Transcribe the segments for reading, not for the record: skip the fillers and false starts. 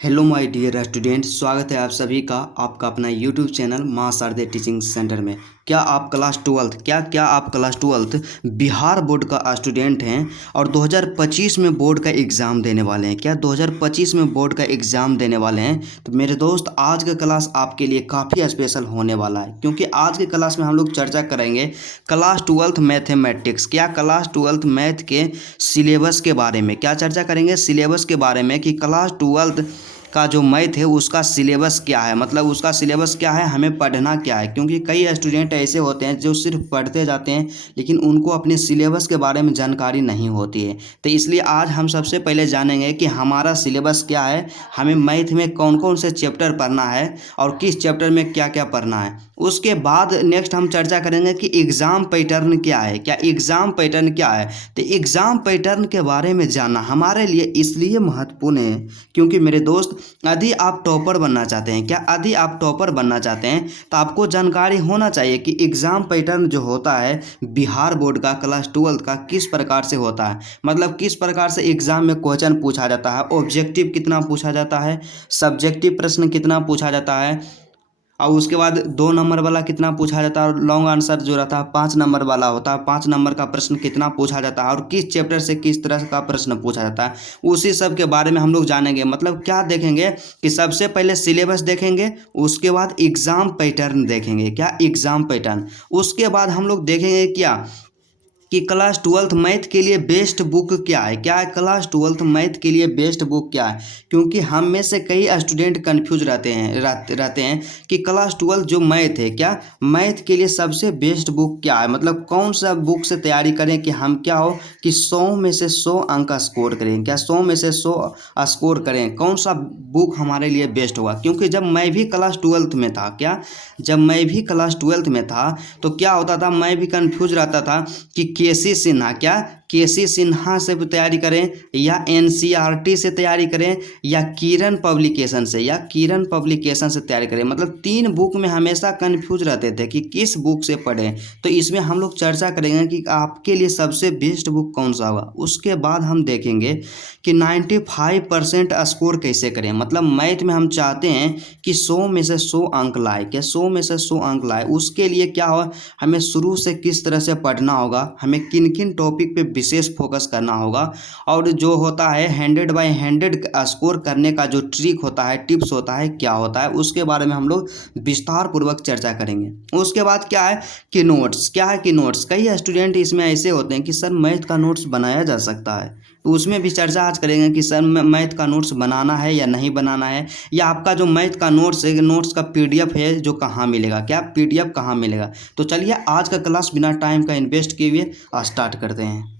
Hello my dear student, स्वागत है आप सभी का आपका अपना यूट्यूब चैनल माँ शारदे टीचिंग सेंटर में। क्या आप क्लास ट्वेल्थ बिहार बोर्ड का स्टूडेंट हैं और 2025 में बोर्ड का एग्ज़ाम देने वाले हैं? क्या 2025 में बोर्ड का एग्ज़ाम देने वाले हैं? तो मेरे दोस्त, आज का क्लास आपके लिए काफ़ी स्पेशल होने वाला है, क्योंकि आज के क्लास में हम लोग चर्चा करेंगे क्लास ट्वेल्थ मैथमेटिक्स। क्या क्लास ट्वेल्थ मैथ के सिलेबस के बारे में क्या चर्चा करेंगे? सिलेबस के बारे में कि क्लास ट्वेल्थ का जो मैथ है उसका सिलेबस क्या है, मतलब उसका सिलेबस क्या है, हमें पढ़ना क्या है। क्योंकि कई स्टूडेंट ऐसे होते हैं जो सिर्फ पढ़ते जाते हैं लेकिन उनको अपने सिलेबस के बारे में जानकारी नहीं होती है। तो इसलिए आज हम सबसे पहले जानेंगे कि हमारा सिलेबस क्या है, हमें मैथ में कौन कौन से चैप्टर पढ़ना है और किस चैप्टर में क्या क्या पढ़ना है। उसके बाद नेक्स्ट हम चर्चा करेंगे कि एग्ज़ाम पैटर्न क्या है। क्या एग्ज़ाम पैटर्न क्या है? तो एग्ज़ाम पैटर्न के बारे में जानना हमारे लिए इसलिए महत्वपूर्ण है क्योंकि मेरे दोस्त, यदि आप टॉपर बनना चाहते हैं, क्या यदि आप टॉपर बनना चाहते हैं तो आपको जानकारी होना चाहिए कि एग्ज़ाम पैटर्न जो होता है बिहार बोर्ड का क्लास ट्वेल्थ का किस प्रकार से होता है। मतलब किस प्रकार से एग्ज़ाम में क्वेश्चन पूछा जाता है, ऑब्जेक्टिव कितना पूछा जाता है, सब्जेक्टिव प्रश्न कितना पूछा जाता है, और उसके बाद 2 नंबर वाला कितना पूछा जाता है, और लॉन्ग आंसर जो रहता है 5 नंबर वाला होता है, 5 नंबर का प्रश्न कितना पूछा जाता है, और किस चैप्टर से किस तरह का प्रश्न पूछा जाता है, उसी सब के बारे में हम लोग जानेंगे। मतलब क्या देखेंगे कि सबसे पहले सिलेबस देखेंगे, उसके बाद एग्ज़ाम पैटर्न देखेंगे। क्या एग्ज़ाम पैटर्न, उसके बाद हम लोग देखेंगे क्या कि क्लास ट्वेल्थ मैथ के लिए बेस्ट बुक क्या है। क्या है क्लास ट्वेल्थ मैथ के लिए बेस्ट बुक क्या है? क्योंकि हम में से कई स्टूडेंट कंफ्यूज रहते हैं कि क्लास ट्वेल्थ जो मैथ है, क्या मैथ के लिए सबसे बेस्ट बुक क्या है, मतलब कौन सा बुक से तैयारी करें कि हम क्या हो कि 100 में से 100 अंक स्कोर करें। क्या 100 में से 100 स्कोर करें, कौन सा बुक हमारे लिए बेस्ट होगा? क्योंकि जब मैं भी क्लास ट्वेल्थ में था, जब मैं भी क्लास ट्वेल्थ में था तो क्या होता था, मैं भी कंफ्यूज रहता था कि केसी सिन्हा, केसी सिन्हा से तैयारी करें या एनसीईआरटी से तैयारी करें या किरण पब्लिकेशन से तैयारी करें। मतलब 3 बुक में हमेशा कंफ्यूज रहते थे कि किस बुक से पढ़ें। तो इसमें हम लोग चर्चा करेंगे कि आपके लिए सबसे बेस्ट बुक कौन सा होगा। उसके बाद हम देखेंगे कि 95% स्कोर कैसे करें। मतलब मैथ में हम चाहते हैं कि 100 में से 100 अंक लाए। क्या 100 में से 100 अंक लाए? उसके लिए क्या हो, हमें शुरू से किस तरह से पढ़ना होगा, हमें किन किन टॉपिक पे विशेष फोकस करना होगा, और जो होता है 100 बाई 100 स्कोर करने का जो ट्रिक होता है, टिप्स होता है, क्या होता है, उसके बारे में हम लोग विस्तार पूर्वक चर्चा करेंगे। उसके बाद क्या है कि नोट्स। क्या है कि नोट्स, कई स्टूडेंट इसमें ऐसे होते हैं कि सर मैथ का नोट्स बनाया जा सकता है, तो उसमें भी चर्चा आज करेंगे कि सर मैथ का नोट्स बनाना है या नहीं बनाना है, या आपका जो मैथ का नोट्स है, नोट्स का पीडीएफ है जो कहाँ मिलेगा, क्या पीडीएफ कहाँ मिलेगा। तो चलिए आज का क्लास बिना टाइम का इन्वेस्ट किए हुए स्टार्ट करते हैं।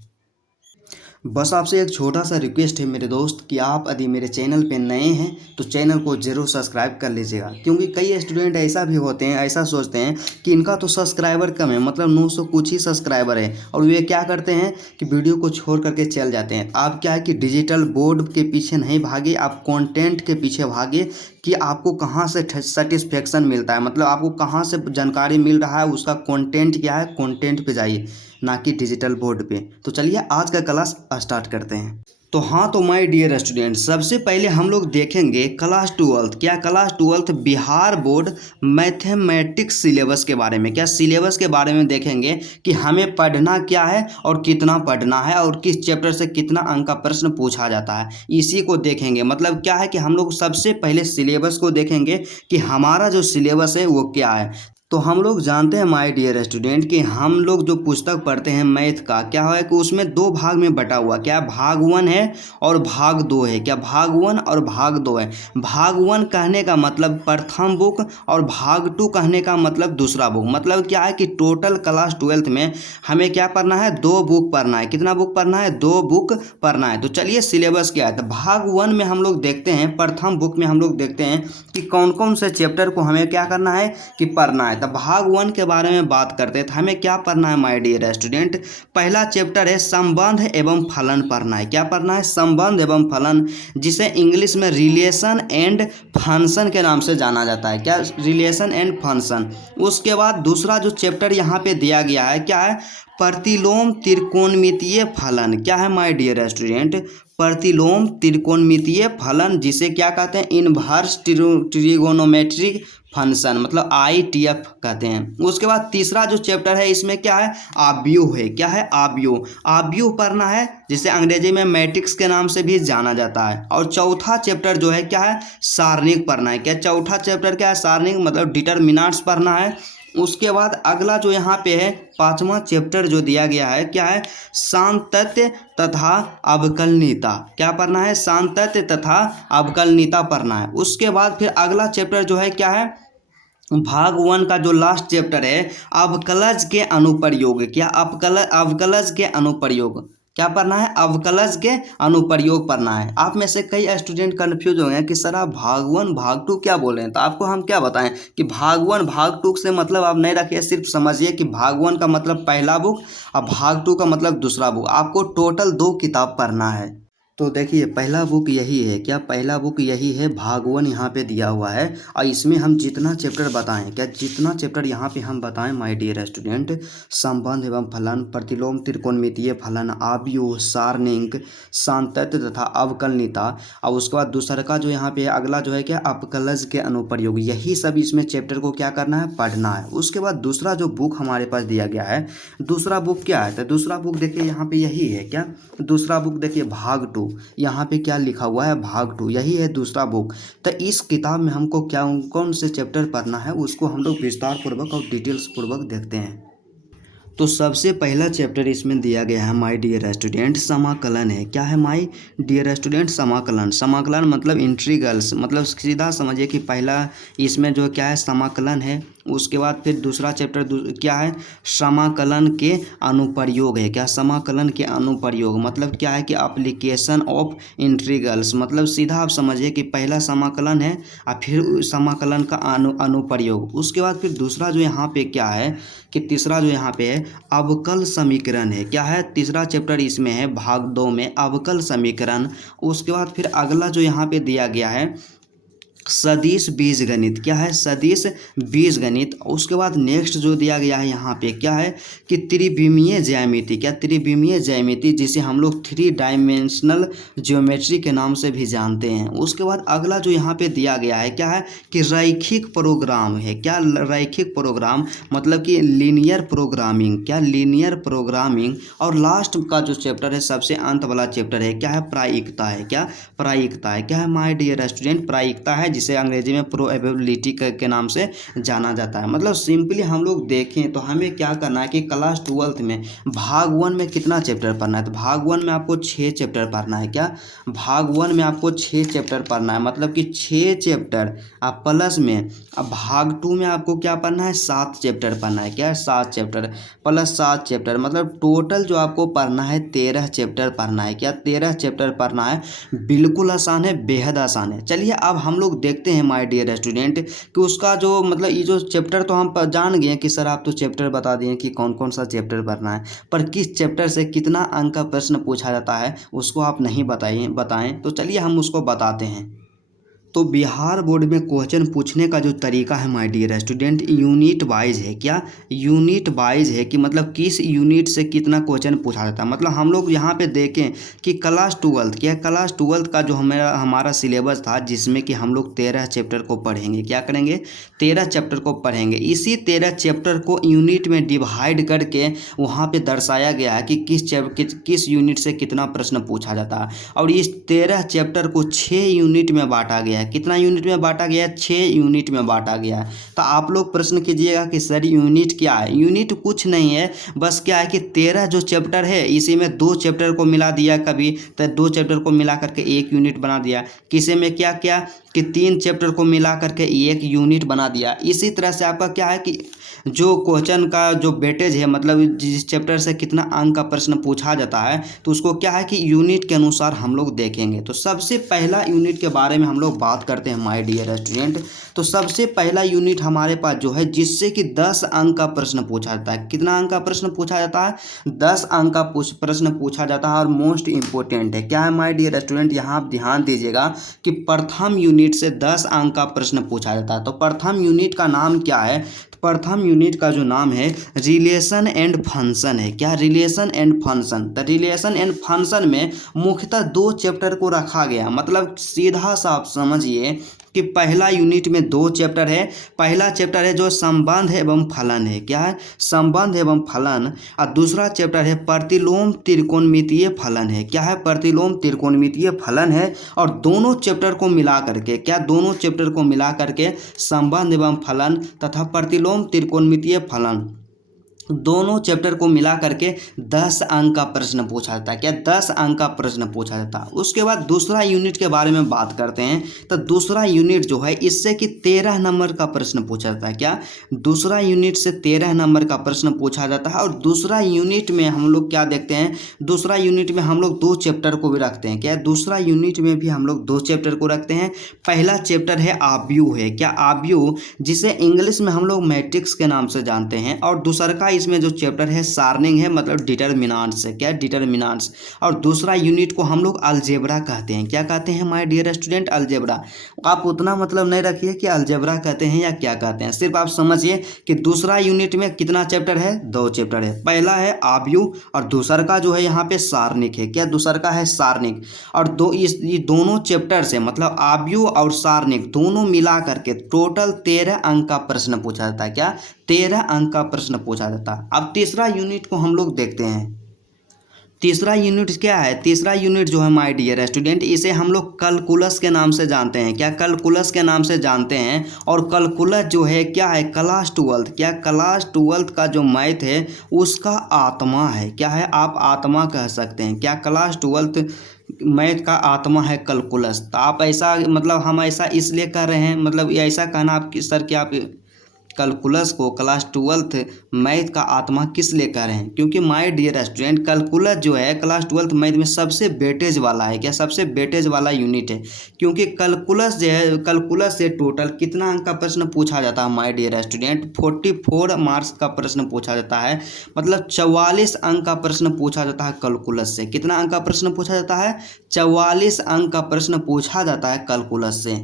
बस आपसे एक छोटा सा रिक्वेस्ट है मेरे दोस्त कि आप यदि मेरे चैनल पे नए हैं तो चैनल को ज़रूर सब्सक्राइब कर लीजिएगा। क्योंकि कई स्टूडेंट ऐसा भी होते हैं, ऐसा सोचते हैं कि इनका तो सब्सक्राइबर कम है, मतलब 900 कुछ ही सब्सक्राइबर है, और वे क्या करते हैं कि वीडियो को छोड़ करके चल जाते हैं। आप क्या है कि डिजिटल बोर्ड के पीछे नहीं भागे, आप कंटेंट के पीछे भागे कि आपको कहाँ से सेटिस्फेक्शन मिलता है, मतलब आपको कहाँ से जानकारी मिल रहा है, उसका कंटेंट क्या है, कंटेंट पे जाइए, ना कि डिजिटल बोर्ड पे। तो चलिए आज का क्लास स्टार्ट करते हैं। तो हाँ, तो माय डियर स्टूडेंट, सबसे पहले हम लोग देखेंगे क्लास ट्वेल्थ, क्या class twelfth Bihar board mathematics syllabus के बारे में। क्या सिलेबस के बारे में देखेंगे कि हमें पढ़ना क्या है और कितना पढ़ना है और किस चैप्टर से कितना अंक का प्रश्न पूछा जाता है, इसी को देखेंगे। मतलब क्या है कि हम लोग सबसे पहले सिलेबस को देखेंगे कि हमारा जो सिलेबस है वो क्या है। तो हम लोग जानते हैं माय डियर स्टूडेंट कि हम लोग जो पुस्तक पढ़ते हैं मैथ का, क्या है कि उसमें 2 भाग में बटा हुआ, क्या भाग 1 है और भाग 2 है। क्या भाग 1 और भाग 2 है। भाग 1 कहने का मतलब प्रथम बुक और भाग 2 कहने का मतलब दूसरा बुक। मतलब क्या है कि टोटल क्लास ट्वेल्थ में हमें क्या पढ़ना है, 2 बुक पढ़ना है। कितना बुक पढ़ना है? 2 बुक पढ़ना है। तो चलिए सिलेबस क्या है। तो भाग 1 में हम लोग देखते हैं, प्रथम बुक में हम लोग देखते हैं कि कौन कौन से चैप्टर को हमें क्या करना है कि पढ़ना है। तो भाग 1 के बारे में बात करते हैं तो हमें क्या पढ़ना है माय डियर स्टूडेंट। पहला चैप्टर है संबंध एवं फलन पढ़ना है। क्या पढ़ना है? संबंध एवं फलन, जिसे इंग्लिश में रिलेशन एंड फंक्शन के नाम से जाना जाता है। क्या? Relation and function. उसके बाद दूसरा जो चैप्टर यहाँ पे दिया गया है, क्या है? प्रतिलोम त्रिकोणमितीय फलन। क्या है माय डियर स्टूडेंट? प्रतिलोम त्रिकोणमितीय फलन, जिसे क्या कहते हैं, इनवर्स ट्रिगोनोमेट्रिक फंक्शन, मतलब ITF कहते हैं। उसके बाद तीसरा जो चैप्टर है इसमें क्या है, आव्यूह है। क्या है, आव्यूह। आव्यूह पढ़ना है, जिसे अंग्रेजी में मैट्रिक्स के नाम से भी जाना जाता है। और चौथा चैप्टर जो है क्या है, सारणिक पढ़ना है। क्या चौथा चैप्टर क्या है, सारणिक, मतलब डिटर्मिनेंट्स पढ़ना है। उसके बाद अगला जो यहाँ पे है पांचवा चैप्टर जो दिया गया है क्या है, सातत्य तथा अवकलनीयता। क्या पढ़ना है, सातत्य तथा अवकलनीयता पढ़ना है। उसके बाद फिर अगला चैप्टर जो है क्या है, भाग 1 का जो लास्ट चैप्टर है, अवकलज के अनुप्रयोग। क्या अवकलज के अनुप्रयोग क्या पढ़ना है, अवकलज के अनुप्रयोग पढ़ना है। आप में से कई स्टूडेंट कंफ्यूज हो गए कि सर आप भाग 1 भाग 2 क्या बोले हैं, तो आपको हम क्या बताएं कि भाग 1 भाग 2 से मतलब आप नहीं रखिए, सिर्फ समझिए कि भाग 1 का मतलब पहला बुक और भाग 2 का मतलब दूसरा बुक। आपको टोटल 2 किताब पढ़ना है। तो देखिए पहला बुक यही है। क्या पहला बुक यही है, भाग 1 यहाँ पे दिया हुआ है। और इसमें हम जितना चैप्टर बताएं, क्या जितना चैप्टर यहाँ पे हम बताएं माय डियर स्टूडेंट, संबंध एवं फलन, प्रतिलोम त्रिकोणमितीय फलन, आव्यूह, सारणिक, सातत्य तथा अवकलनीयता। और उसके बाद दूसरा का जो यहाँ पे अगला जो है क्या, अपकलज के अनुप्रयोग। यही सब इसमें चैप्टर को क्या करना है, पढ़ना है। उसके बाद दूसरा जो बुक हमारे पास दिया गया है, दूसरा बुक क्या है, तो दूसरा बुक देखिए यहाँ पे यही है। क्या दूसरा बुक देखिए, भाग 2। यहाँ पे क्या लिखा हुआ है, भाग 2, यही है दूसरा बुक। तो इस किताब में हमको क्या कौन से चैप्टर पढ़ना है, उसको हम लोग विस्तार पूर्वक और डिटेल्स पूर्वक देखते हैं। तो सबसे पहला चैप्टर इसमें दिया गया है माय डियर स्टूडेंट, समाकलन है। क्या है माय डियर स्टूडेंट, समाकलन। समाकलन मतलब इंटीग्रल्स, मतलब सीधा समझिए कि पहला इसमें जो क्या है, समाकलन है। उसके बाद फिर दूसरा चैप्टर क्या है, समाकलन के अनुप्रयोग है। क्या, समाकलन के अनुप्रयोग मतलब क्या है कि एप्लीकेशन ऑफ इंटीग्रल्स, मतलब सीधा आप समझिए कि पहला समाकलन है और फिर समाकलन का अनुप्रयोग। उसके बाद फिर दूसरा जो यहाँ पे क्या है कि तीसरा जो यहाँ पे है, अवकल समीकरण है। क्या है, तीसरा चैप्टर इसमें है भाग 2 में, अवकल समीकरण। उसके बाद फिर अगला जो यहाँ पे दिया गया है, सदिश बीजगणित। क्या है, सदिश बीजगणित। उसके बाद नेक्स्ट जो दिया गया है यहाँ पे क्या है कि त्रिविमीय ज्यामिति। क्या, त्रिविमीय ज्यामिति, जिसे हम लोग 3 डायमेंशनल ज्योमेट्री के नाम से भी जानते हैं। उसके बाद अगला जो यहाँ पे दिया गया है क्या है कि रैखिक प्रोग्राम है। क्या, रैखिक प्रोग्राम मतलब कि लीनियर प्रोग्रामिंग। क्या, लीनियर प्रोग्रामिंग। और लास्ट का जो चैप्टर है, सबसे अंत वाला चैप्टर है, क्या है, प्रायिकता है। क्या, प्रायिकता है। क्या है माय डियर स्टूडेंट, प्रायिकता है, जिसे अंग्रेजी में प्रोबेबिलिटी के नाम से जाना जाता है। मतलब सिंपली हम लोग देखें तो हमें क्या करना है कि क्लास 12th में भाग 1 में कितना चैप्टर पढ़ना है, तो भाग 1 में आपको 6 चैप्टर पढ़ना है। क्या, भाग 1 में आपको 6 चैप्टर पढ़ना है, मतलब कि 6 चैप्टर। अब प्लस में अब भाग 2 में आपको क्या पढ़ना है, 7 चैप्टर पढ़ना है। क्या, 7 चैप्टर प्लस 7 चैप्टर, मतलब टोटल जो आपको पढ़ना है 13 चैप्टर पढ़ना है। क्या, 13 चैप्टर पढ़ना है। बिल्कुल आसान है, बेहद आसान है। चलिए अब हम लोग देखते हैं माय डियर स्टूडेंट कि उसका जो मतलब ये जो चैप्टर तो हम जान गए कि सर आप तो चैप्टर बता दिए कि कौन कौन सा चैप्टर पढ़ना है, पर किस चैप्टर से कितना अंक का प्रश्न पूछा जाता है उसको आप नहीं बताएं। तो चलिए हम उसको बताते हैं। तो बिहार बोर्ड में क्वेश्चन पूछने का जो तरीका है my dear student, unit wise है। क्या, यूनिट वाइज है कि मतलब किस यूनिट से कितना क्वेश्चन पूछा जाता है। मतलब हम लोग यहाँ पे देखें कि क्लास 12th, क्या क्लास 12th का जो हमारा सिलेबस था, जिसमें कि हम लोग 13 चैप्टर को पढ़ेंगे। क्या करेंगे, 13 चैप्टर को पढ़ेंगे। इसी 13 चैप्टर को यूनिट में डिवाइड करके वहाँ पे दर्शाया गया है कि किस यूनिट से कितना प्रश्न पूछा जाता है। और इस 13 चैप्टर को 6 यूनिट में बांटा गया है। कितना यूनिट में बांटा गया है, 6 यूनिट में बांटा गया है। तो आप लोग प्रश्न कीजिएगा कि सर यूनिट क्या है। यूनिट कुछ नहीं है, बस क्या है कि 13 जो चैप्टर है इसी में 2 चैप्टर को मिला दिया, कभी तो 2 चैप्टर को मिला करके 1 यूनिट बना दिया, किसी में क्या क्या कि 3 चैप्टर को मिला करके 1 यूनिट बना दिया। इसी तरह से आपका क्या है कि जो क्वेश्चन का जो वेटेज है, मतलब जिस चैप्टर से कितना अंक का प्रश्न पूछा जाता है, तो उसको क्या है कि यूनिट के अनुसार हम लोग देखेंगे। तो सबसे पहला यूनिट के बारे में हम लोग बात करते हैं माय डियर स्टूडेंट। तो सबसे पहला यूनिट हमारे पास जो है जिससे कि 10 अंक का प्रश्न पूछा जाता है। कितना अंक का प्रश्न पूछा जाता है, 10 अंक का प्रश्न पूछा जाता है। और मोस्ट इंपॉर्टेंट है, क्या है माय डियर स्टूडेंट, यहाँ आप ध्यान दीजिएगा कि प्रथम यूनिट यूनिट से 10 अंक का प्रश्न पूछा जाता है। तो प्रथम यूनिट का नाम क्या है? प्रथम यूनिट का जो नाम है रिलेशन एंड फंक्शन है। क्या? Relation and function. तो रिलेशन एंड फंक्शन में मुख्यतः 2 चैप्टर को रखा गया। मतलब सीधा सा आप समझिए कि पहला यूनिट में 2 चैप्टर है। पहला चैप्टर है जो संबंध एवं फलन है। क्या है? संबंध एवं फलन। और दूसरा चैप्टर है प्रतिलोम त्रिकोणमितीय फलन है। क्या है? प्रतिलोम त्रिकोणमितीय फलन है। और दोनों चैप्टर को मिला करके, क्या, दोनों चैप्टर को मिला करके संबंध एवं फलन तथा प्रतिलोम त्रिकोणमितीय फलन, दोनों चैप्टर को मिला करके 10 अंक का प्रश्न पूछा जाता है। क्या? 10 अंक का प्रश्न पूछा जाता है। उसके बाद दूसरा यूनिट के बारे में बात करते हैं। तो दूसरा यूनिट जो है इससे कि 13 नंबर का प्रश्न पूछा जाता है। क्या? दूसरा यूनिट से 13 नंबर का प्रश्न पूछा जाता है। और दूसरा यूनिट में हम लोग क्या देखते हैं? दूसरा यूनिट में हम लोग 2 चैप्टर को भी रखते हैं। क्या? दूसरा यूनिट में भी हम लोग 2 चैप्टर को रखते हैं। पहला चैप्टर है आव्यूह है। क्या? आव्यूह, जिसे इंग्लिश में हम लोग मैट्रिक्स के नाम से जानते हैं। और दूसरा का इसमें जो चैप्टर है सारनिंग है, मतलब डिटरमिनेंट्स है। क्या? डिटरमिनेंट्स। और दूसरा यूनिट को हम लोग अलजेब्रा कहते हैं। क्या कहते हैं माय डियर स्टूडेंट? अलजेब्रा। आप उतना मतलब नहीं रखिए कि अलजेब्रा कहते हैं या क्या कहते हैं, सिर्फ आप समझिए कि दूसरा यूनिट में कितना चैप्टर है? 2 चैप्टर है। पहला है आव्यूह और दूसरा का जो है यहाँ पे सारनिक है। क्या? दूसरा का है सारनिक। और ये दोनों चैप्टर से, मतलब आव्यूह और सारनिक दोनों मिला करके टोटल 13 अंक का प्रश्न पूछा जाता है। क्या? 13 अंक का प्रश्न पूछा जाता है। अब तीसरा यूनिट को हम लोग देखते हैं। तीसरा यूनिट क्या है? तीसरा यूनिट जो है माय डियर स्टूडेंट, इसे हम लोग कैलकुलस के नाम से जानते हैं। क्या? कैलकुलस के नाम से जानते हैं। और कैलकुलस जो है क्या है? क्लास 12। क्या? क्लास 12 का जो मैथ है उसका आत्मा है। क्या है? आप आत्मा कह सकते हैं। क्या? क्लास 12 मैथ का आत्मा है कैलकुलस। तो आप ऐसा, मतलब हम ऐसा इसलिए कर रहे हैं, मतलब ऐसा कहना आपकी सर कि आप कैलकुलस को क्लास 12 मैथ का आत्मा किस लिए कह रहे हैं? क्योंकि माय डियर स्टूडेंट कैलकुलस जो है क्लास 12 मैथ में सबसे वेटेज वाला है। क्या? सबसे वेटेज वाला यूनिट है। क्योंकि कैलकुलस जो है, कैलकुलस से टोटल कितना अंक का प्रश्न पूछा जाता है माय डियर स्टूडेंट? 44 मार्क्स का प्रश्न पूछा जाता है। मतलब 44 अंक का प्रश्न पूछा जाता है कैलकुलस से। कितना अंक का प्रश्न पूछा जाता है? 44 अंक का प्रश्न पूछा जाता है कैलकुलस से।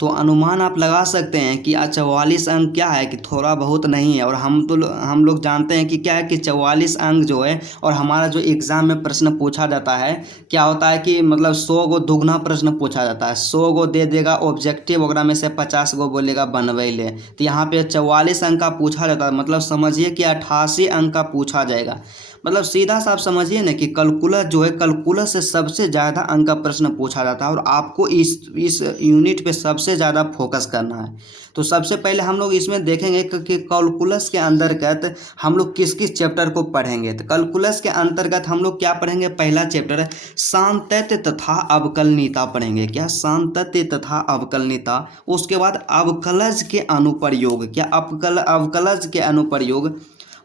तो अनुमान आप लगा सकते हैं कि 44 अंक क्या है कि थोड़ा बहुत नहीं है। और हम लोग जानते हैं कि क्या है कि 44 अंक जो है, और हमारा जो एग्ज़ाम में प्रश्न पूछा जाता है क्या होता है कि मतलब 100 गो दुगना प्रश्न पूछा जाता है। 100 गो दे देगा ऑब्जेक्टिव वगैरह में से 50 गो बोलेगा बनवे ले। तो यहाँ पे 44 अंक का पूछा जाता है। मतलब समझिए कि 88 अंक का पूछा जाएगा। मतलब सीधा सा आप समझिए ना कि कैलकुलस जो है, कैलकुलस से सबसे ज़्यादा अंक का प्रश्न पूछा जाता है। और आपको इस यूनिट पे सबसे ज़्यादा फोकस करना है। तो सबसे पहले हम लोग इसमें देखेंगे कि कैलकुलस के अंतर्गत हम लोग किस किस चैप्टर को पढ़ेंगे। तो कैलकुलस के अंतर्गत हम लोग क्या पढ़ेंगे? पहला चैप्टर है सातत्य तथा अवकलनीयता पढ़ेंगे। क्या? सातत्य तथा अवकलनीयता। उसके बाद अवकलज के अनुप्रयोग। क्या? अवकलज के अनुप्रयोग।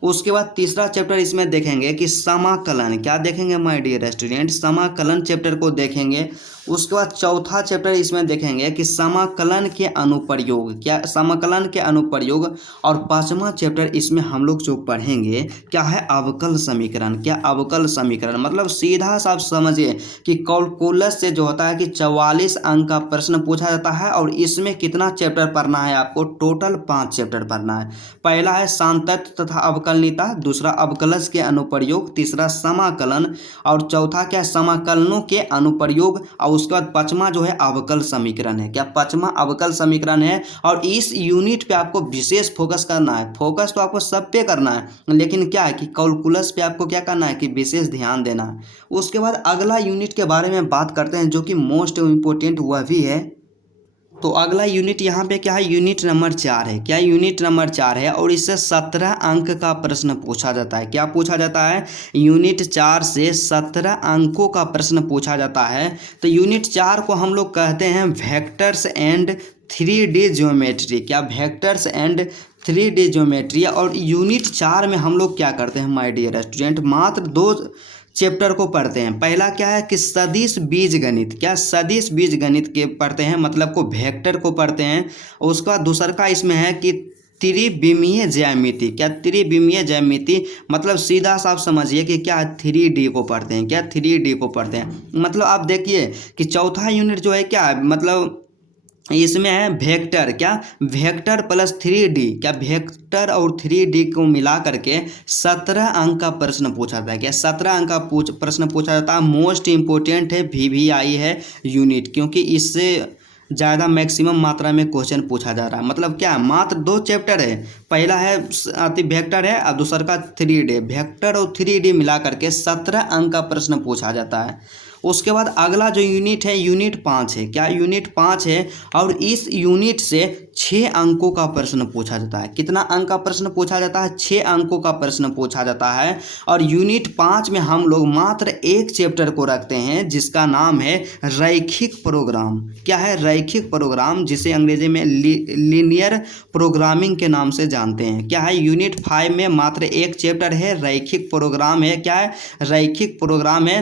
उसके बाद तीसरा चैप्टर इसमें देखेंगे कि समाकलन। क्या देखेंगे माय डियर स्टूडेंट? समाकलन चैप्टर को देखेंगे। उसके बाद चौथा चैप्टर इसमें देखेंगे कि समाकलन के अनुप्रयोग। क्या? समाकलन के अनुप्रयोग। और पांचवा चैप्टर इसमें हम लोग जो पढ़ेंगे क्या है? अवकल समीकरण। क्या? अवकल समीकरण। मतलब सीधा सा आप समझिए कि कैलकुलस से जो होता है कि 44 अंक का प्रश्न पूछा जाता है। और इसमें कितना चैप्टर पढ़ना है आपको? टोटल 5 चैप्टर पढ़ना है। पहला है सातत्य तथा अवकलनीयता, दूसरा अवकलज के अनुप्रयोग, तीसरा समाकलन, और चौथा क्या? समाकलनों के अनुप्रयोग। और उसके बाद पांचवा जो है अवकल समीकरण है। क्या? पांचवा अवकल समीकरण है। और इस यूनिट पे आपको विशेष फोकस करना है। फोकस तो आपको सब पे करना है, लेकिन क्या है कि कैलकुलस पे आपको क्या करना है कि विशेष ध्यान देना है। उसके बाद अगला यूनिट के बारे में बात करते हैं जो कि मोस्ट इम्पोर्टेंट वह भी है। तो अगला यूनिट यहाँ पे क्या है? यूनिट नंबर 4 है। क्या? यूनिट नंबर 4 है। और इससे 17 अंक का प्रश्न पूछा जाता है। क्या पूछा जाता है? यूनिट 4 से 17 अंकों का प्रश्न पूछा जाता है। तो यूनिट 4 को हम लोग कहते हैं वेक्टर्स एंड 3D ज्योमेट्री। क्या? Vectors and 3D geometry. और यूनिट 4 में हम लोग क्या करते हैं माय डियर स्टूडेंट? मात्र 2 चैप्टर को पढ़ते हैं। पहला क्या है कि सदिश बीजगणित। क्या? सदिश बीजगणित के पढ़ते हैं, मतलब को वेक्टर को पढ़ते हैं। उसका दूसरा का इसमें है कि त्रिविमीय ज्यामिति। क्या? त्रिविमीय ज्यामिति। मतलब सीधा सा आप समझिए कि क्या? 3D को पढ़ते हैं। क्या? 3D को पढ़ते हैं। मतलब आप देखिए कि चौथा यूनिट जो है क्या है, मतलब इसमें है वेक्टर, क्या वेक्टर प्लस 3D, क्या वेक्टर और 3D को मिला करके 17 अंक का प्रश्न पूछा जाता है। क्या 17 अंक का प्रश्न पूछा जाता है। मोस्ट इम्पोर्टेंट है, VVI है यूनिट, क्योंकि इससे ज़्यादा मैक्सिमम मात्रा में क्वेश्चन पूछा जा रहा है। मतलब क्या, मात्र 2 चैप्टर है, पहला है अति वेक्टर है और दूसरा का 3D। वेक्टर और 3D मिला करके 17 अंक का प्रश्न पूछा जाता है। उसके बाद अगला जो यूनिट है, यूनिट 5 है। क्या यूनिट 5 है, और इस यूनिट से 6 अंकों का प्रश्न पूछा जाता है। कितना अंक का प्रश्न पूछा जाता है, 6 अंकों का प्रश्न पूछा जाता है। और यूनिट 5 में हम लोग मात्र एक चैप्टर को रखते हैं जिसका नाम है रैखिक प्रोग्राम। क्या है, रैखिक प्रोग्राम, जिसे अंग्रेजी में लीनियर प्रोग्रामिंग के नाम से जानते हैं। क्या है, यूनिट 5 में मात्र एक चैप्टर है, रैखिक प्रोग्राम है। क्या है, रैखिक प्रोग्राम है,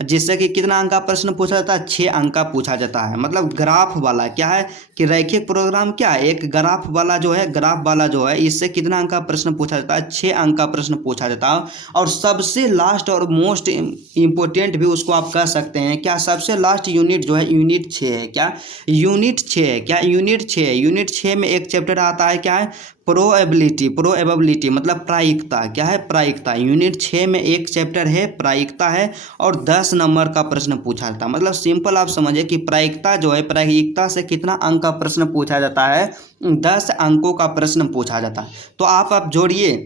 जिससे कि कितना अंक का प्रश्न पूछा जाता है, 6 अंक का पूछा जाता है। मतलब ग्राफ वाला। क्या है कि रैखिक प्रोग्राम क्या है, एक ग्राफ वाला जो है, ग्राफ वाला जो है, इससे कितना अंक का प्रश्न पूछा जाता है, 6 अंक का प्रश्न पूछा जाता है। और सबसे लास्ट और मोस्ट इम्पोर्टेंट भी उसको आप कह सकते हैं। क्या, सबसे लास्ट यूनिट जो है यूनिट 6 है। क्या, यूनिट 6 है। क्या, यूनिट 6 है। यूनिट 6 में एक चैप्टर आता है, क्या है, प्रोबेबिलिटी मतलब प्रायिकता। क्या है, प्रायिकता। यूनिट 6 में एक चैप्टर है प्रायिकता है, और 10 नंबर का प्रश्न पूछा जाता है। मतलब सिंपल आप समझिए कि प्रायिकता जो है, प्रायिकता से कितना अंक का प्रश्न पूछा जाता है, 10 अंकों का प्रश्न पूछा जाता है। तो आप जोड़िए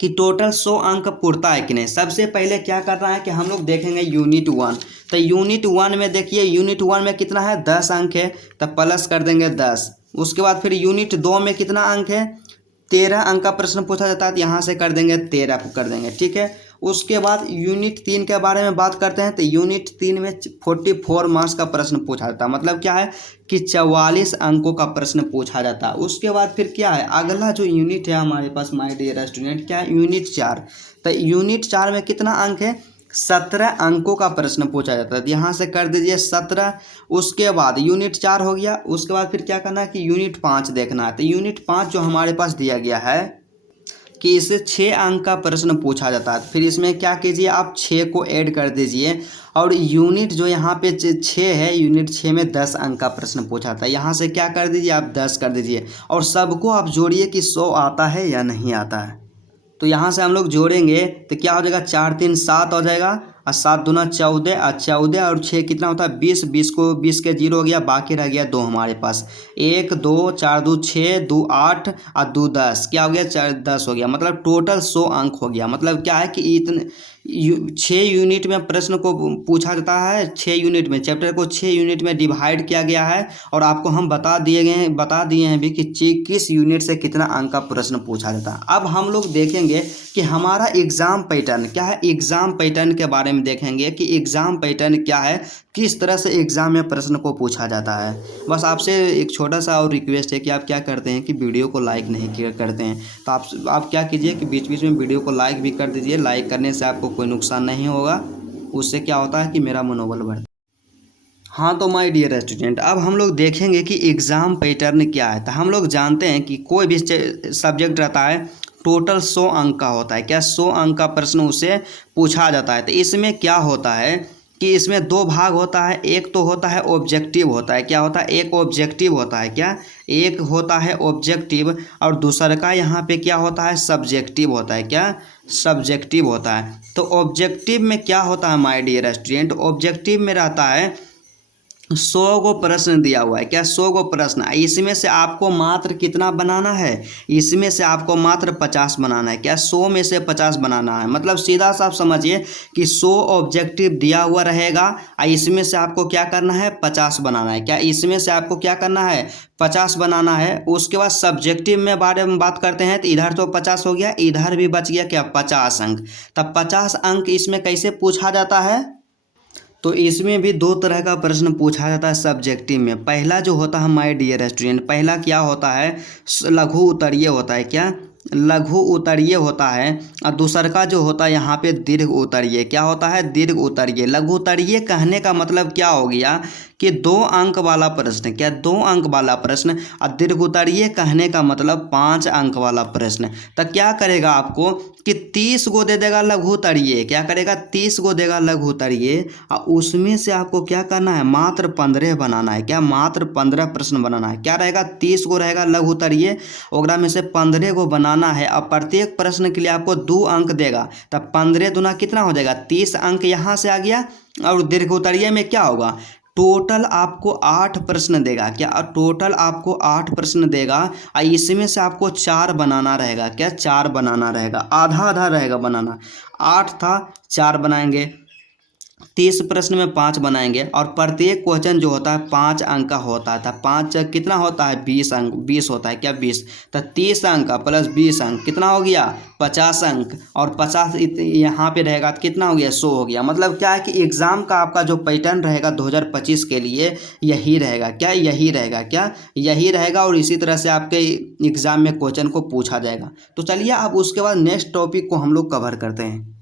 कि टोटल 100 अंक पूरता है कि नहीं। सबसे पहले क्या करना है कि हम लोग देखेंगे यूनिट 1। तो यूनिट 1 में देखिए, यूनिट 1 में कितना है, 10 अंक है, तो प्लस कर देंगे 10। उसके बाद फिर यूनिट 2 में कितना अंक है, 13 अंक का प्रश्न पूछा जाता है, तो यहाँ से कर देंगे 13 कर देंगे, ठीक है। उसके बाद यूनिट 3 के बारे में बात करते हैं। तो यूनिट 3 में 44 मार्क्स का प्रश्न पूछा जाता है। मतलब क्या है कि 44 अंकों का प्रश्न पूछा जाता है। उसके बाद फिर क्या है, अगला जो यूनिट है हमारे पास माय डियर स्टूडेंट, क्या है, यूनिट 4। तो यूनिट 4 में कितना अंक है, 17 अंकों का प्रश्न पूछा जाता है। यहाँ से कर दीजिए 17। उसके बाद यूनिट 4 हो गया। उसके बाद फिर क्या करना है कि यूनिट 5 देखना है। तो यूनिट 5 जो हमारे पास दिया गया है कि इससे 6 अंक का प्रश्न पूछा जाता है। फिर इसमें क्या कीजिए, आप 6 को ऐड कर दीजिए, और यूनिट जो यहाँ पे 6 है, यूनिट 6 में 10 अंक का प्रश्न पूछा था। यहाँ से क्या कर दीजिए, आप 10 कर दीजिए, और सबको आप जोड़िए कि 100 आता है या नहीं आता है। तो यहाँ से हम लोग जोड़ेंगे तो क्या हो जाएगा, 4 3 7 हो जाएगा, और 7 दूना 14, और 14 और 6 कितना होता है, 20। 20 को 20 के 0 हो गया, बाकी रह गया 2 हमारे पास। 1 2 4 2 6 2 8 और 2 10, क्या हो गया, 4 10 हो गया। मतलब टोटल 100 अंक हो गया। मतलब क्या है कि इतने 6 यूनिट में प्रश्न को पूछा जाता है। 6 यूनिट में, चैप्टर को 6 यूनिट में डिवाइड किया गया है, और आपको हम बता दिए हैं भी कि किस यूनिट से कितना अंक का प्रश्न पूछा जाता है। अब हम लोग देखेंगे कि हमारा एग्ज़ाम पैटर्न क्या है। एग्ज़ाम पैटर्न के बारे में देखेंगे कि एग्ज़ाम पैटर्न क्या है, किस तरह से एग्ज़ाम में प्रश्न को पूछा जाता है। बस आपसे एक छोटा सा और रिक्वेस्ट है कि आप क्या करते हैं कि वीडियो को लाइक नहीं करते हैं, तो आप क्या कीजिए कि बीच बीच में वीडियो को लाइक भी कर दीजिए। लाइक करने से आपको कोई नुकसान नहीं होगा, उससे क्या होता है कि मेरा मनोबल बढ़ता है। हाँ, तो माय डियर स्टूडेंट, अब हम लोग देखेंगे कि एग्ज़ाम पैटर्न क्या है। तो हम लोग जानते हैं कि कोई भी सब्जेक्ट रहता है, टोटल 100 अंक का होता है। क्या, 100 अंक का प्रश्न उसे पूछा जाता है। तो इसमें क्या होता है कि इसमें 2 भाग होता है। एक तो होता है ऑब्जेक्टिव होता है। क्या होता है, एक ऑब्जेक्टिव होता है। क्या, एक होता है ऑब्जेक्टिव, और दूसरा का यहाँ पे क्या होता है, सब्जेक्टिव होता है। क्या, सब्जेक्टिव होता है। तो ऑब्जेक्टिव में क्या होता है माय डियर स्टूडेंट, ऑब्जेक्टिव में रहता है 100 को प्रश्न दिया हुआ है। क्या, 100 को प्रश्न, इसमें से आपको मात्र कितना बनाना है, इसमें से आपको मात्र 50 बनाना है। क्या, 100 में से 50 बनाना है। मतलब सीधा सा आप समझिए कि 100 ऑब्जेक्टिव दिया हुआ रहेगा, और इसमें से आपको क्या करना है, 50 बनाना है। क्या, इसमें से आपको क्या करना है, 50 बनाना है। उसके बाद सब्जेक्टिव में बारे में बात करते हैं, तो इधर तो 50 हो गया, इधर भी बच गया क्या, 50 अंक। तब 50 अंक इसमें कैसे पूछा जाता है, तो इसमें भी 2 तरह का प्रश्न पूछा जाता है सब्जेक्टिव में। पहला जो होता है माय डियर स्टूडेंट, पहला क्या होता है, लघु उत्तरीय होता है। क्या, लघु उत्तरीय होता है और दूसर का जो होता है यहाँ पे दीर्घ उत्तरीय। क्या होता है? दीर्घ उत्तरीय। लघु उत्तरीय कहने का मतलब क्या हो गया कि 2 अंक वाला प्रश्न। क्या? 2 अंक वाला प्रश्न। और दीर्घ उत्तरीय कहने का मतलब 5 अंक वाला प्रश्न। तो क्या करेगा आपको कि 30 गो दे देगा लघु उत्तरीय। क्या करेगा? 30 गो देगा लघु उत्तरीय और उसमें से आपको क्या करना है? मात्र 15 बनाना है। क्या? मात्र 15 प्रश्न बनाना है। क्या रहेगा? 30 गो रहेगा लघु उत्तरीय, ओकरा में से 15 गो बनाना है और प्रत्येक प्रश्न के लिए आपको 2 अंक देगा। तब 15 दूना कितना हो जाएगा? 30 अंक यहाँ से आ गया। और दीर्घ उत्तरीय में क्या होगा? टोटल आपको 8 प्रश्न देगा। क्या? टोटल आपको 8 प्रश्न देगा और इसमें से आपको 4 बनाना रहेगा। क्या? 4 बनाना रहेगा, आधा आधा रहेगा बनाना। 8 था, 4 बनाएंगे। 30 प्रश्न में 5 बनाएंगे और प्रत्येक क्वेश्चन जो होता है 5 अंक का होता था। 5 कितना होता है? 20 अंक। 20 होता है। क्या? 20। तो 30 अंक प्लस 20 अंक कितना हो गया? 50 अंक। और 50 यहाँ पे रहेगा तो कितना हो गया? 100 हो गया। मतलब क्या है कि एग्ज़ाम का आपका जो पैटर्न रहेगा 2025 के लिए यही रहेगा। क्या? यही रहेगा। क्या? यही रहेगा। और इसी तरह से आपके एग्ज़ाम में क्वेश्चन को पूछा जाएगा। तो चलिए अब उसके बाद नेक्स्ट टॉपिक को हम लोग कवर करते हैं।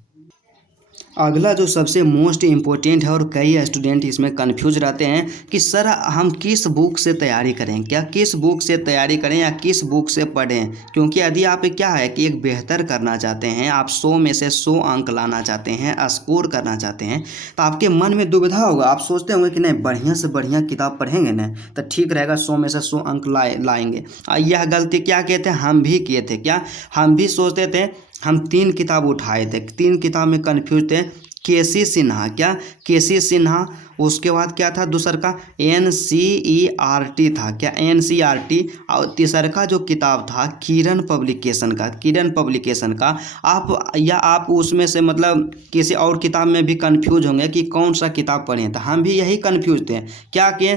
अगला जो सबसे मोस्ट इम्पोर्टेंट है और कई स्टूडेंट इसमें कंफ्यूज रहते हैं कि सर हम किस बुक से तैयारी करें। क्या? किस बुक से तैयारी करें या किस बुक से पढ़ें। क्योंकि यदि आप क्या है कि एक बेहतर करना चाहते हैं, आप 100 में से 100 अंक लाना चाहते हैं, स्कोर करना चाहते हैं, तो आपके मन में दुविधा होगा। आप सोचते होंगे कि नहीं बढ़िया से बढ़िया किताब पढ़ेंगे ना तो ठीक रहेगा, 100 में से 100 अंक लाएंगे। यह गलती क्या किए थे? हम भी किए थे। क्या? हम भी सोचते थे। हम 3 किताब उठाए थे, 3 किताब में कन्फ्यूज थे। केसी सिन्हा। क्या? केसी सिन्हा। उसके बाद क्या था? दूसर का NCERT था। क्या? NCERT। और तीसर का जो किताब था किरण पब्लिकेशन का। किरण पब्लिकेशन का। आप उसमें से मतलब किसी और किताब में भी कंफ्यूज होंगे कि कौन सा किताब पढ़ें। तो हम भी यही कंफ्यूज थे। क्या किए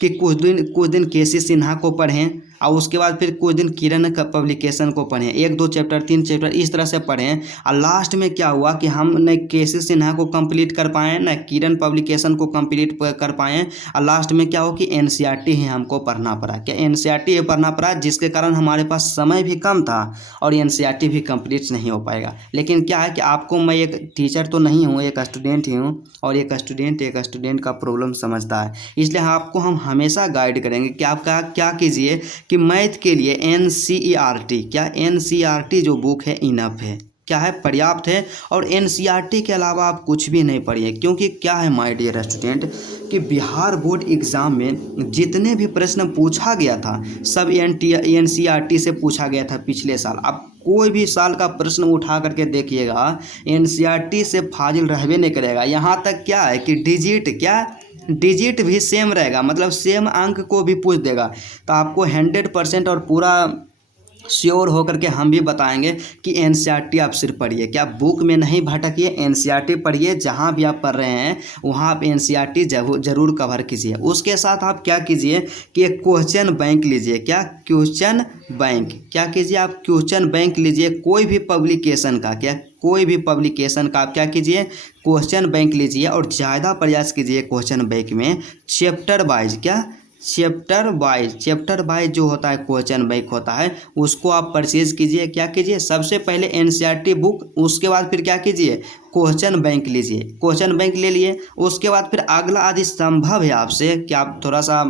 कि कुछ दिन केसी सिन्हा को पढ़ें और उसके बाद फिर कुछ दिन किरण का पब्लिकेशन को पढ़ें, 1-2 चैप्टर 3 चैप्टर इस तरह से पढ़ें। और लास्ट में क्या हुआ कि हम न केसी सिन्हा को कंप्लीट कर पाएँ न किरण पब्लिकेशन को कंप्लीट कर पाएँ। और लास्ट में क्या हो कि NCERT ही हमको पढ़ना पड़ा। क्या? NCERT ही पढ़ना पड़ा, जिसके कारण हमारे पास समय भी कम था और NCERT भी कंप्लीट नहीं हो पाएगा। लेकिन क्या है कि आपको, मैं एक टीचर तो नहीं हूँ, एक स्टूडेंट ही हूँ और एक स्टूडेंट का प्रॉब्लम समझता है। इसलिए आपको हम हमेशा गाइड करेंगे कि आप क्या कीजिए कि मैथ के लिए NCERT। क्या? NCERT जो बुक है इनफ है। क्या है? पर्याप्त है। और NCERT के अलावा आप कुछ भी नहीं पढ़िए। क्योंकि क्या है माय डियर स्टूडेंट कि बिहार बोर्ड एग्ज़ाम में जितने भी प्रश्न पूछा गया था सब NCERT से पूछा गया था पिछले साल। अब कोई भी साल का प्रश्न उठा करके देखिएगा NCERT से फाजिल रहबे नहीं करेगा। यहाँ तक क्या है कि डिजिट भी सेम रहेगा, मतलब सेम अंक को भी पूछ देगा। तो आपको 100% और पूरा श्योर होकर के हम भी बताएंगे कि NCERT आप सिर्फ पढ़िए। क्या? बुक में नहीं भटकिए, NCERT पढ़िए। जहाँ भी आप पढ़ रहे हैं वहाँ आप NCERT जरूर कवर कीजिए। उसके साथ आप क्या कीजिए कि एक क्वेश्चन बैंक लीजिए। क्या? Question bank. क्या कीजिए? आप क्वेश्चन बैंक लीजिए कोई भी पब्लिकेशन का। क्या? कोई भी पब्लिकेशन का आप क्या कीजिए? क्वेश्चन बैंक लीजिए और ज़्यादा प्रयास कीजिए क्वेश्चन बैंक में चैप्टर वाइज। क्या? चैप्टर वाइज जो होता है क्वेश्चन बैंक होता है उसको आप परचेज कीजिए। क्या कीजिए? सबसे पहले NCERT बुक, उसके बाद फिर क्या कीजिए? क्वेश्चन बैंक लीजिए। क्वेश्चन बैंक ले लिए, उसके बाद फिर अगला यदि संभव है आपसे कि आप थोड़ा सा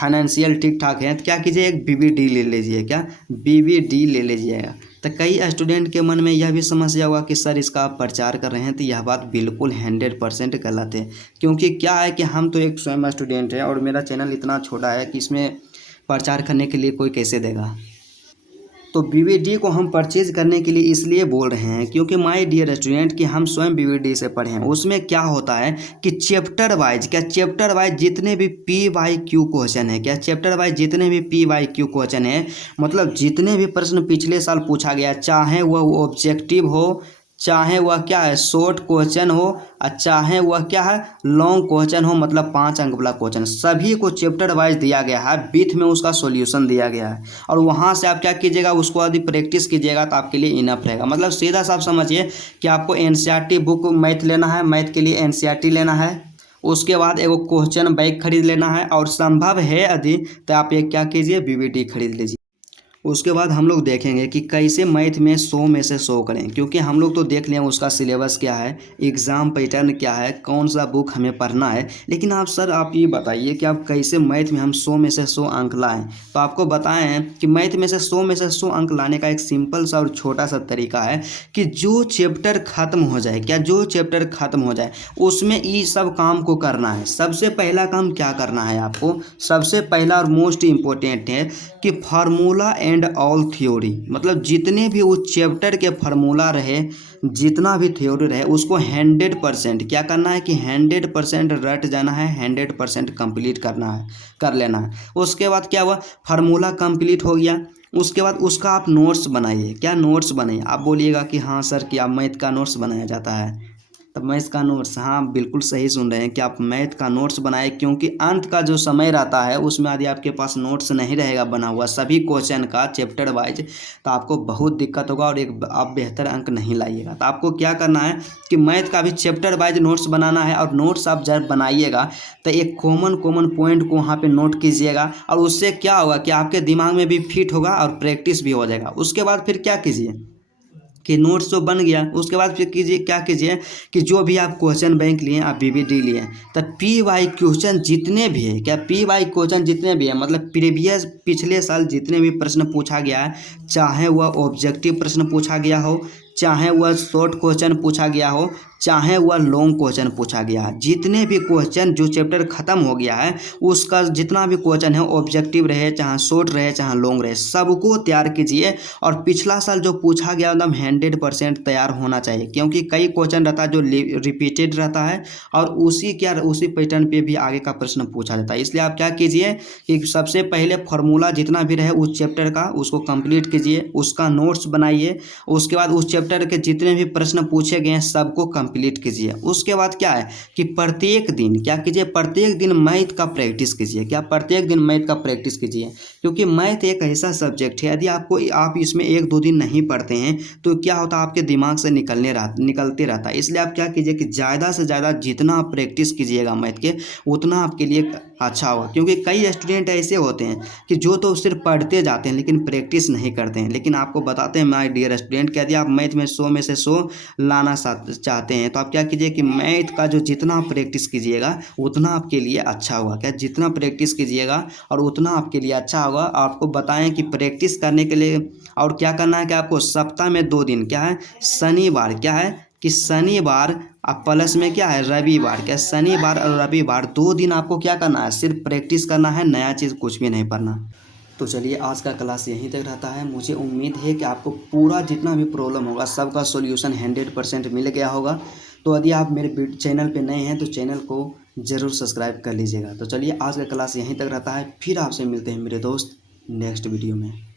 फाइनेंशियल ठीक ठाक हैं तो क्या कीजिए? एक BBD ले लीजिए। क्या? BBD ले लीजिएगा। तो कई स्टूडेंट के मन में यह भी समस्या होगा कि सर इसका आप प्रचार कर रहे हैं, तो यह बात बिल्कुल 100% गलत है। क्योंकि क्या है कि हम तो एक स्वयं स्टूडेंट है और मेरा चैनल इतना छोटा है कि इसमें प्रचार करने के लिए कोई कैसे देगा। तो BBD को हम परचेज करने के लिए इसलिए बोल रहे हैं क्योंकि माय डियर स्टूडेंट कि हम स्वयं BBD से पढ़े हैं। उसमें क्या होता है कि चैप्टर वाइज, क्या चैप्टर वाइज जितने भी PYQ क्वेश्चन है, क्या चैप्टर वाइज जितने भी PYQ क्वेश्चन है, मतलब जितने भी प्रश्न पिछले साल पूछा गया, चाहे वह ऑब्जेक्टिव हो, चाहे वह क्या है शॉर्ट क्वेश्चन हो, और चाहे वह क्या है लॉन्ग क्वेश्चन हो, मतलब 5 अंक वाला क्वेश्चन, सभी को चैप्टर वाइज दिया गया है, विथ में उसका सॉल्यूशन दिया गया है। और वहाँ से आप क्या कीजिएगा, उसको यदि प्रैक्टिस कीजिएगा तो आपके लिए इनफ रहेगा। मतलब सीधा सा आप समझिए कि आपको NCERT बुक मैथ लेना है, मैथ के लिए NCERT लेना है, उसके बाद एगो क्वेश्चन बैंक खरीद लेना है, और संभव है यदि तो आप एक क्या कीजिए BBD खरीद लीजिए। उसके बाद हम लोग देखेंगे कि कैसे मैथ में 100 में से 100 करें, क्योंकि हम लोग तो देख लें उसका सिलेबस क्या है, एग्ज़ाम पैटर्न क्या है, कौन सा बुक हमें पढ़ना है। लेकिन आप सर आप ये बताइए कि आप कैसे मैथ में हम 100 में से 100 अंक लाएं। तो आपको बताएं हैं कि मैथ में से 100 में से 100 अंक लाने का एक सिंपल सा और छोटा सा तरीका है कि जो चैप्टर ख़त्म हो जाए, क्या जो चैप्टर ख़त्म हो जाए उसमें ये सब काम को करना है। सबसे पहला काम क्या करना है आपको, सबसे पहला और मोस्ट इम्पोर्टेंट है कि फार्मूला एंड ऑल थ्योरी, मतलब जितने भी उस चैप्टर के फार्मूला रहे, जितना भी थ्योरी रहे, उसको 100% क्या करना है कि 100% रट जाना है, 100% कंप्लीट करना है, कर लेना है। उसके बाद क्या हुआ, फार्मूला कंप्लीट हो गया। उसके बाद उसका आप नोट्स बनाइए। क्या नोट्स बनाइए? आप बोलिएगा कि हाँ सर क्या मैथ का नोट्स बनाया जाता है? तब मैथ का नोट्स, हाँ बिल्कुल सही सुन रहे हैं कि आप मैथ का नोट्स बनाए, क्योंकि अंत का जो समय रहता है उसमें यदि आपके पास नोट्स नहीं रहेगा बना हुआ सभी क्वेश्चन का चैप्टर वाइज, तो आपको बहुत दिक्कत होगा और आप बेहतर अंक नहीं लाइएगा। तो आपको क्या करना है कि मैथ का भी चैप्टर वाइज नोट्स बनाना है, और नोट्स आप जब बनाइएगा तो एक कॉमन पॉइंट को वहाँ पर नोट कीजिएगा, और उससे क्या होगा कि आपके दिमाग में भी फिट होगा और प्रैक्टिस भी हो जाएगा। उसके बाद फिर क्या कीजिए कि नोट्स तो बन गया, उसके बाद फिर कीजिए क्या कीजिए कि जो भी आप क्वेश्चन बैंक लिए, आप पीवीटी लिए, तो पी वाई क्वेश्चन जितने भी है, क्या पी वाई क्वेश्चन जितने भी है, मतलब प्रीवियस पिछले साल जितने भी प्रश्न पूछा गया है, चाहे वह ऑब्जेक्टिव प्रश्न पूछा गया हो, चाहे वह शॉर्ट क्वेश्चन पूछा गया हो, चाहे वह लॉन्ग क्वेश्चन पूछा गया है, जितने भी क्वेश्चन जो चैप्टर ख़त्म हो गया है उसका जितना भी क्वेश्चन है, ऑब्जेक्टिव रहे चाहे शॉर्ट रहे चाहे लॉन्ग रहे, सबको तैयार कीजिए। और पिछला साल जो पूछा गया एकदम 100% तैयार होना चाहिए, क्योंकि कई क्वेश्चन रहता है जो रिपीटेड रहता है और उसी पैटर्न पे भी आगे का प्रश्न पूछा जाता है। इसलिए आप क्या कीजिए कि सबसे पहले फार्मूला जितना भी रहे उस चैप्टर का उसको कंप्लीट कीजिए, उसका नोट्स बनाइए। उसके बाद उस चैप्टर के जितने भी प्रश्न पूछे गए हैं सबको कंप्लीट कीजिए। उसके बाद क्या है कि प्रत्येक दिन क्या कीजिए, प्रत्येक दिन मैथ का प्रैक्टिस कीजिए। क्या, प्रत्येक दिन मैथ का प्रैक्टिस कीजिए, क्योंकि मैथ एक ऐसा सब्जेक्ट है, यदि आप इसमें 1-2 दिन नहीं पढ़ते हैं तो क्या होता है आपके दिमाग से निकलते रहता है। इसलिए आप क्या कीजिए कि ज़्यादा से ज़्यादा जितना आप प्रैक्टिस कीजिएगा मैथ के उतना आपके लिए अच्छा होगा। क्योंकि कई स्टूडेंट ऐसे होते हैं कि जो तो सिर्फ पढ़ते जाते हैं लेकिन प्रैक्टिस नहीं करते हैं। लेकिन आपको बताते हैं माय डियर स्टूडेंट कि यदि आप मैथ में 100 में से 100 लाना चाहते हैं तो आप क्या कीजिए कि मैथ का जो जितना प्रैक्टिस कीजिएगा उतना आपके लिए अच्छा होगा। क्या, जितना प्रैक्टिस कीजिएगा और उतना आपके लिए अच्छा होगा। आपको बताएं कि प्रैक्टिस करने के लिए और क्या करना है कि आपको सप्ताह में 2 दिन क्या है, शनिवार क्या है कि शनिवार अब प्लस में क्या है रविवार, क्या शनिवार और रविवार 2 दिन आपको क्या करना है, सिर्फ प्रैक्टिस करना है, नया चीज़ कुछ भी नहीं पढ़ना। तो चलिए आज का क्लास यहीं तक रहता है। मुझे उम्मीद है कि आपको पूरा जितना भी प्रॉब्लम होगा सबका सॉल्यूशन 100% मिल गया होगा। तो यदि आप मेरे चैनल पे नए हैं तो चैनल को ज़रूर सब्सक्राइब कर लीजिएगा। तो चलिए आज का क्लास यहीं तक रहता है, फिर आपसे मिलते हैं मेरे दोस्त नेक्स्ट वीडियो में।